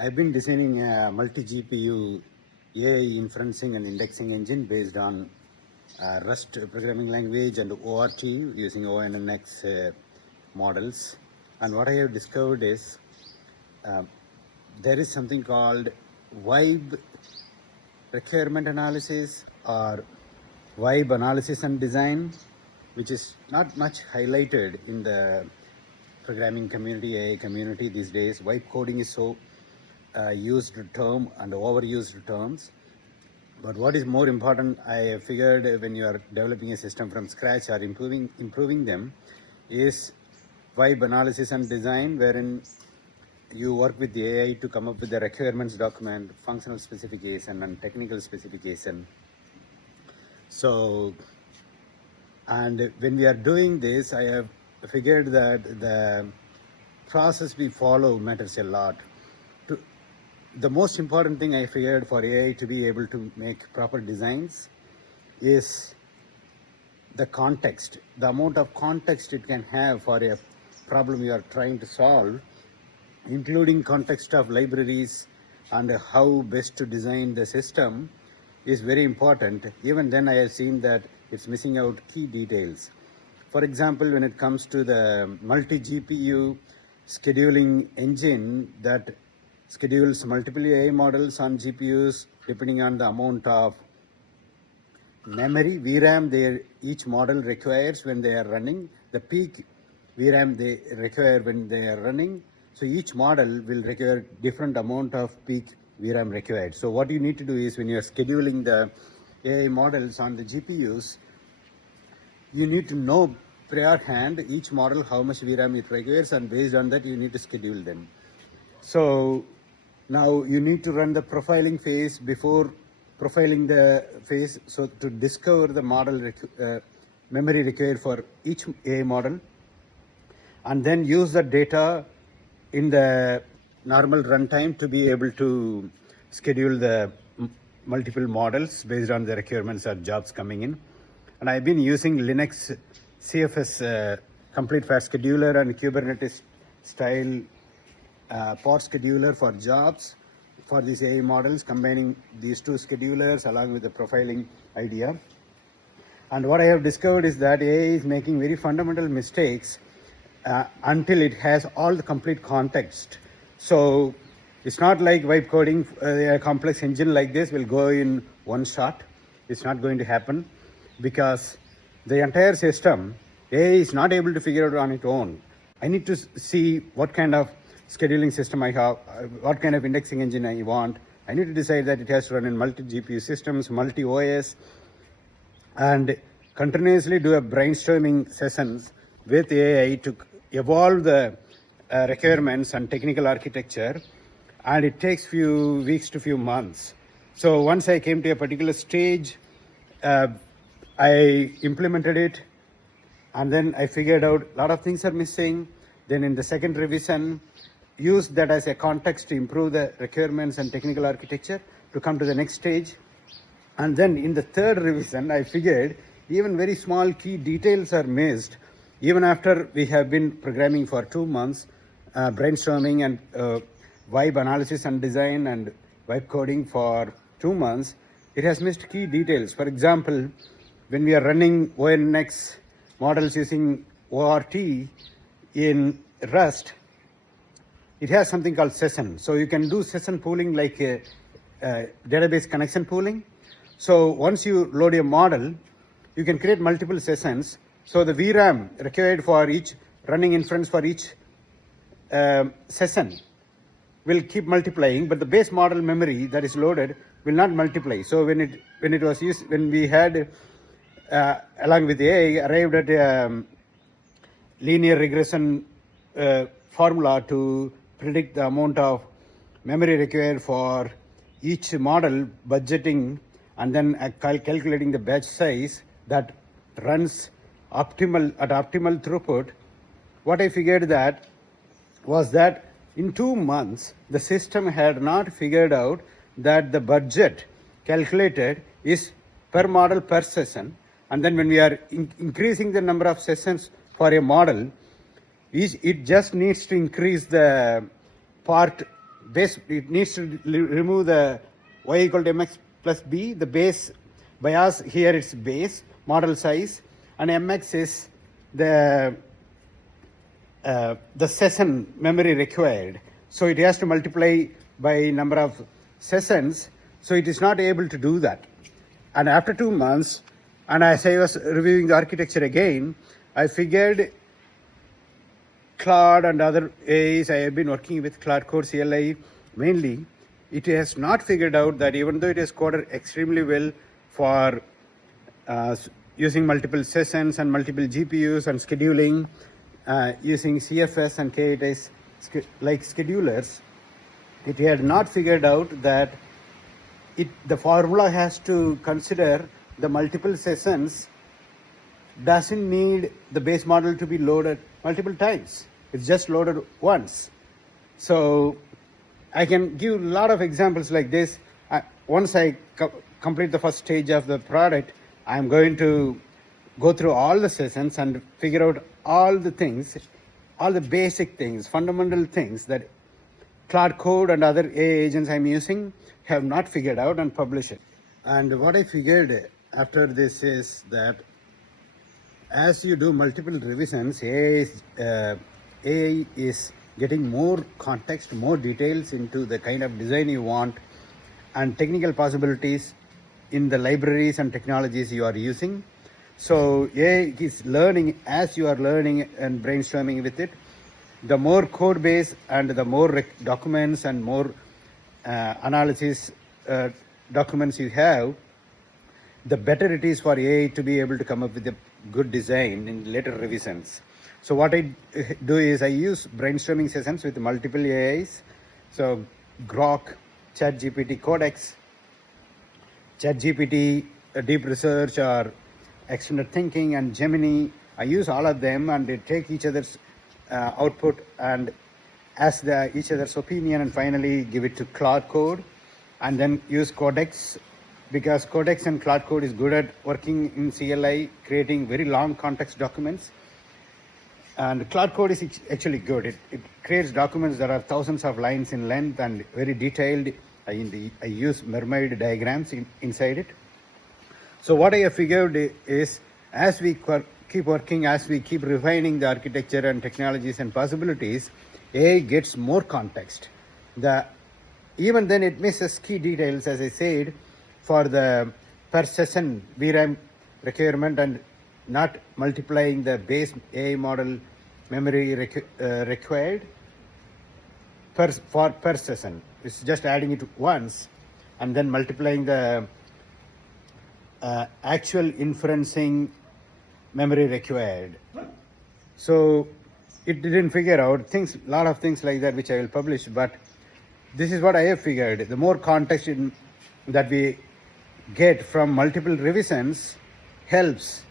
I've been designing a multi-GPU AI inferencing and indexing engine based on Rust programming language and ORT using ONNX models. And what I have discovered is there is something called vibe requirement analysis or vibe analysis and design, which is not much highlighted in the programming community, AI community these days. Vibe coding is so used term and overused terms. But what is more important, I figured when you are developing a system from scratch or improving them, is vibe analysis and design, wherein you work with the AI to come up with the requirements document, functional specification and technical specification. So, and when we are doing this, I have figured that the process we follow matters a lot. The most important thing I figured for AI to be able to make proper designs is the context, the amount of context it can have for a problem you are trying to solve, including context of libraries and how best to design the system is very important. Even then I have seen that it's missing out key details. For example, when it comes to the multi-GPU scheduling engine that schedules multiple AI models on GPUs depending on the amount of memory, VRAM each model requires when they are running, the peak VRAM they require when they are running. So each model will require different amount of peak VRAM required. So what you need to do is when you are scheduling the AI models on the GPUs, you need to know prior hand each model how much VRAM it requires, and based on that you need to schedule them. So now you need to run the profiling phase before profiling the phase, so to discover the model memory required for each AI model, and then use the data in the normal runtime to be able to schedule the multiple models based on the requirements or jobs coming in. And I've been using Linux CFS complete fast scheduler and Kubernetes style pod scheduler for jobs for these AI models, combining these two schedulers along with the profiling idea. And what I have discovered is that AI is making very fundamental mistakes until it has all the complete context. So it's not like vibe coding, a complex engine like this will go in one shot. It's not going to happen because the entire system, AI is not able to figure out on its own. I need to see what kind of scheduling system I have, what kind of indexing engine I want. I need to decide that it has to run in multi-GPU systems, multi-OS, and continuously do a brainstorming sessions with AI to evolve the requirements and technical architecture, and it takes few weeks to few months. So once I came to a particular stage, I implemented it, and then I figured out a lot of things are missing. Then in the second revision, used that as a context to improve the requirements and technical architecture to come to the next stage. And then in the third revision, I figured even very small key details are missed. Even after we have been programming for 2 months, brainstorming and vibe analysis and design and vibe coding for 2 months, it has missed key details. For example, when we are running ONNX models using ORT in Rust, it has something called session. So you can do session pooling like a database connection pooling. So once you load a model, you can create multiple sessions. So the VRAM required for each running inference for each session will keep multiplying, but the base model memory that is loaded will not multiply. So when it was used, when we had along with AI arrived at a linear regression formula to predict the amount of memory required for each model, budgeting, and then calculating the batch size that runs at optimal throughput. What I figured that was that in 2 months, the system had not figured out that the budget calculated is per model per session. And then when we are increasing the number of sessions for a model, it just needs to increase the part base, it needs to remove the y equal to mx plus b. The base bias here it's base model size, and mx is the session memory required. So it has to multiply by number of sessions. So it is not able to do that. And after 2 months, and as I was reviewing the architecture again, I figured Claude and other AIs, I have been working with Claude Code CLI mainly. It has not figured out that even though it is coded extremely well for using multiple sessions and multiple GPUs and scheduling, using CFS and K8s like schedulers, it had not figured out that the formula has to consider the multiple sessions, doesn't need the base model to be loaded multiple times. It's just loaded once. So I can give a lot of examples like this. Once I complete the first stage of the product, I'm going to go through all the sessions and figure out all the things, all the basic things, fundamental things that Claude Code and other AI agents I'm using have not figured out, and publish it. And what I figured after this is that as you do multiple revisions, AI is getting more context, more details into the kind of design you want, and technical possibilities in the libraries and technologies you are using. So AI is learning as you are learning and brainstorming with it. The more code base and the more documents and more analysis documents you have, the better it is for AI to be able to come up with a good design in later revisions. So what I do is I use brainstorming sessions with multiple AIs. So Grok, ChatGPT Codex, ChatGPT Deep Research or Extended Thinking, and Gemini. I use all of them, and they take each other's output and ask each other's opinion, and finally give it to Claude Code, and then use Codex, because Codex and Claude Code is good at working in CLI, creating very long context documents. And Claude Code is actually good. It creates documents that are thousands of lines in length and very detailed. I use mermaid diagrams inside it. So what I have figured is, as we keep working, as we keep refining the architecture and technologies and possibilities, AI gets more context. Even then it misses key details, as I said, for the per session VRAM requirement, and not multiplying the base AI model memory required per session. It's just adding it once and then multiplying the actual inferencing memory required. So it didn't figure out a lot of things like that, which I will publish, but this is what I have figured. The more context that we get from multiple revisions helps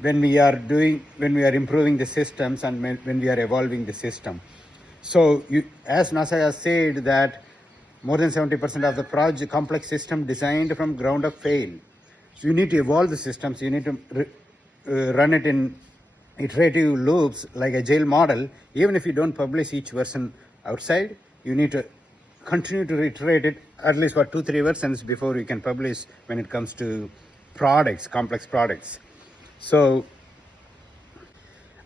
when we are improving the systems and when we are evolving the system. So as NASA has said, that more than 70% of the complex system designed from ground up fail. So you need to evolve the systems. You need to run it in iterative loops like agile model. Even if you don't publish each version outside, you need to continue to iterate it at least for 2-3 versions before you can publish when it comes to products, complex products. So,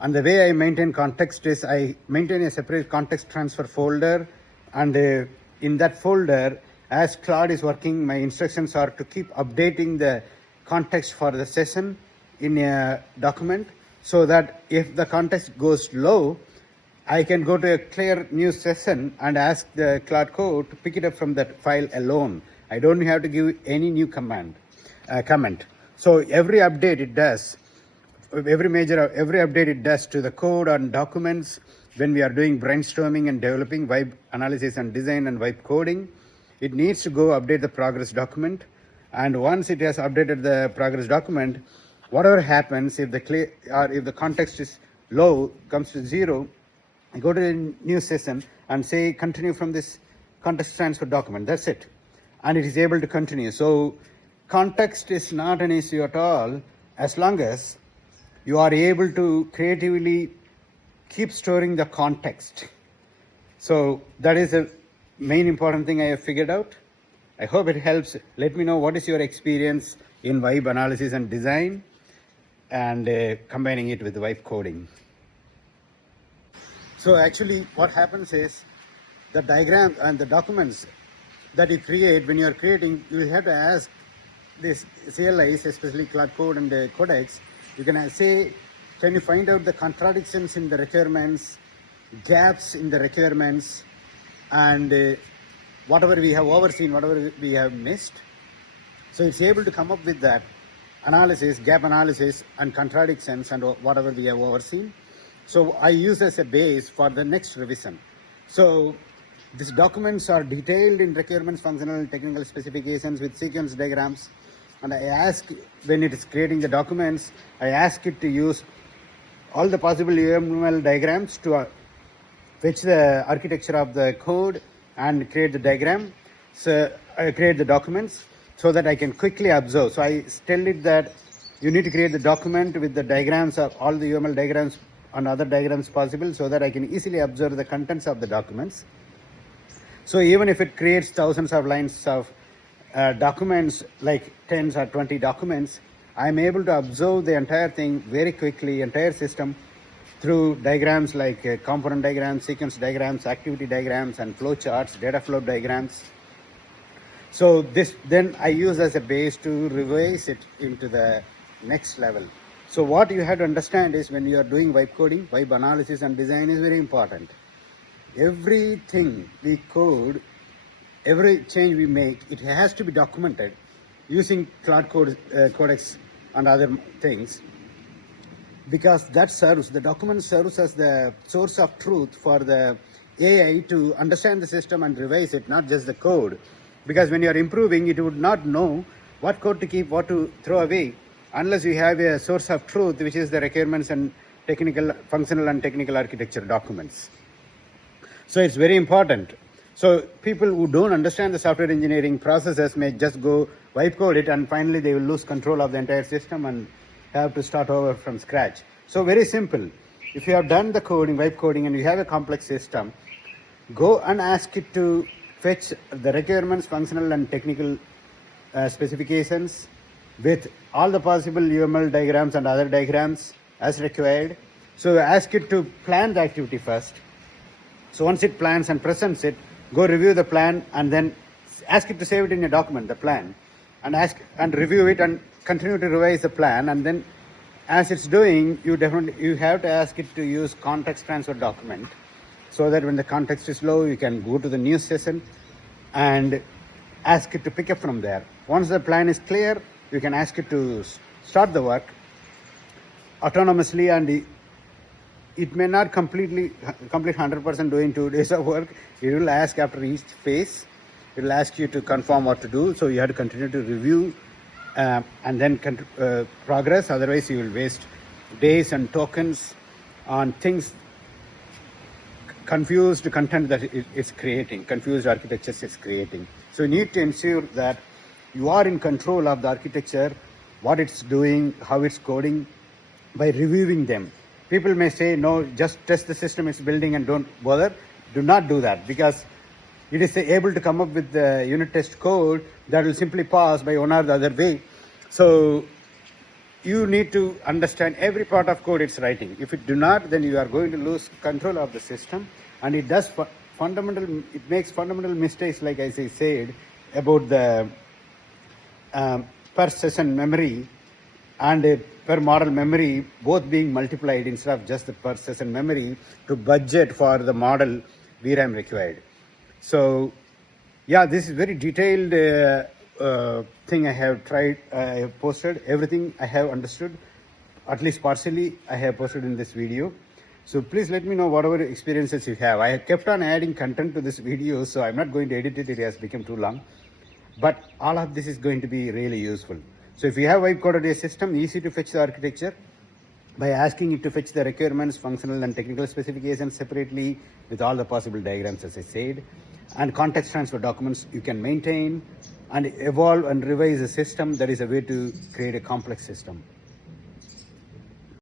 and the way I maintain context is I maintain a separate context transfer folder, and in that folder, as Claude is working, my instructions are to keep updating the context for the session in a document, so that if the context goes low, I can go to a clear new session and ask the Claude Code to pick it up from that file alone. I don't have to give any new comment. So every update it does, every update it does to the code and documents when we are doing brainstorming and developing vibe analysis and design and vibe coding, it needs to go update the progress document. And once it has updated the progress document, whatever happens, if the context is low, comes to 0, I go to a new session and say continue from this context transfer document. That's it. And it is able to continue. So context is not an issue at all, as long as you are able to creatively keep storing the context. So that is main important thing I have figured out. I hope it helps. Let me know what is your experience in vibe analysis and design, and combining it with vibe coding. So actually what happens is the diagram and the documents that you create, when you are creating, you have to ask this CLIs, especially Cloud Code and Codex. You can say, can you find out the contradictions in the requirements, gaps in the requirements, and whatever we have overseen, whatever we have missed. So it's able to come up with that analysis, gap analysis and contradictions and whatever we have overseen. So I use as a base for the next revision. So these documents are detailed in requirements, functional and technical specifications with sequence diagrams. And I ask, when it is creating the documents, I ask it to use all the possible UML diagrams to fetch the architecture of the code and create the diagram. So I create the documents so that I can quickly observe. So I tell it that you need to create the document with the diagrams of all the UML diagrams and other diagrams possible, so that I can easily observe the contents of the documents. So even if it creates thousands of lines of documents, like 10 or 20 documents, I'm able to observe the entire thing very quickly, entire system, through diagrams like component diagrams, sequence diagrams, activity diagrams, and flow charts, data flow diagrams. So this then I use as a base to revise it into the next level. So what you have to understand is, when you are doing vibe coding, vibe analysis and design is very important. Everything we code, every change we make, it has to be documented using Cloud Code, Codex and other things, because that serves, the document serves as the source of truth for the AI to understand the system and revise it, not just the code. Because when you are improving, it would not know what code to keep, what to throw away, unless you have a source of truth, which is the requirements and technical, functional and technical architecture documents. So it's very important. So people who don't understand the software engineering processes may just go vibe code it, and finally they will lose control of the entire system and have to start over from scratch. So very simple. If you have done the coding, vibe coding, and you have a complex system, go and ask it to fetch the requirements, functional and technical specifications with all the possible UML diagrams and other diagrams as required. So ask it to plan the activity first. So once it plans and presents it, go review the plan, and then ask it to save it in a document, the plan, and ask and review it and continue to revise the plan. And then as it's doing, you have to ask it to use context transfer document, so that when the context is low, you can go to the new session and ask it to pick up from there. Once the plan is clear, you can ask it to start the work autonomously, and it may not complete 100% doing 2 days of work. It will ask after each phase. It will ask you to confirm what to do. So you have to continue to review and then progress. Otherwise, you will waste days and tokens on things, confused content that it's creating, confused architectures it's creating. So you need to ensure that you are in control of the architecture, what it's doing, how it's coding, by reviewing them. People may say, no, just test the system it's building and don't bother. Do not do that, because it is able to come up with the unit test code that will simply pass by one or the other way. So you need to understand every part of code it's writing. If it do not, then you are going to lose control of the system, and it does it makes fundamental mistakes, like I said, about the per session memory and per model memory both being multiplied instead of just the per session memory to budget for the model VRAM required. So yeah, this is very detailed thing I have tried, I have posted. Everything I have understood, at least partially, I have posted in this video. So please let me know whatever experiences you have. I have kept on adding content to this video, so I'm not going to edit it. It has become too long. But all of this is going to be really useful. So if you have vibe coded a system, easy to fetch the architecture by asking it to fetch the requirements, functional and technical specifications separately with all the possible diagrams, as I said, and context transfer documents you can maintain and evolve and revise a system. That is a way to create a complex system.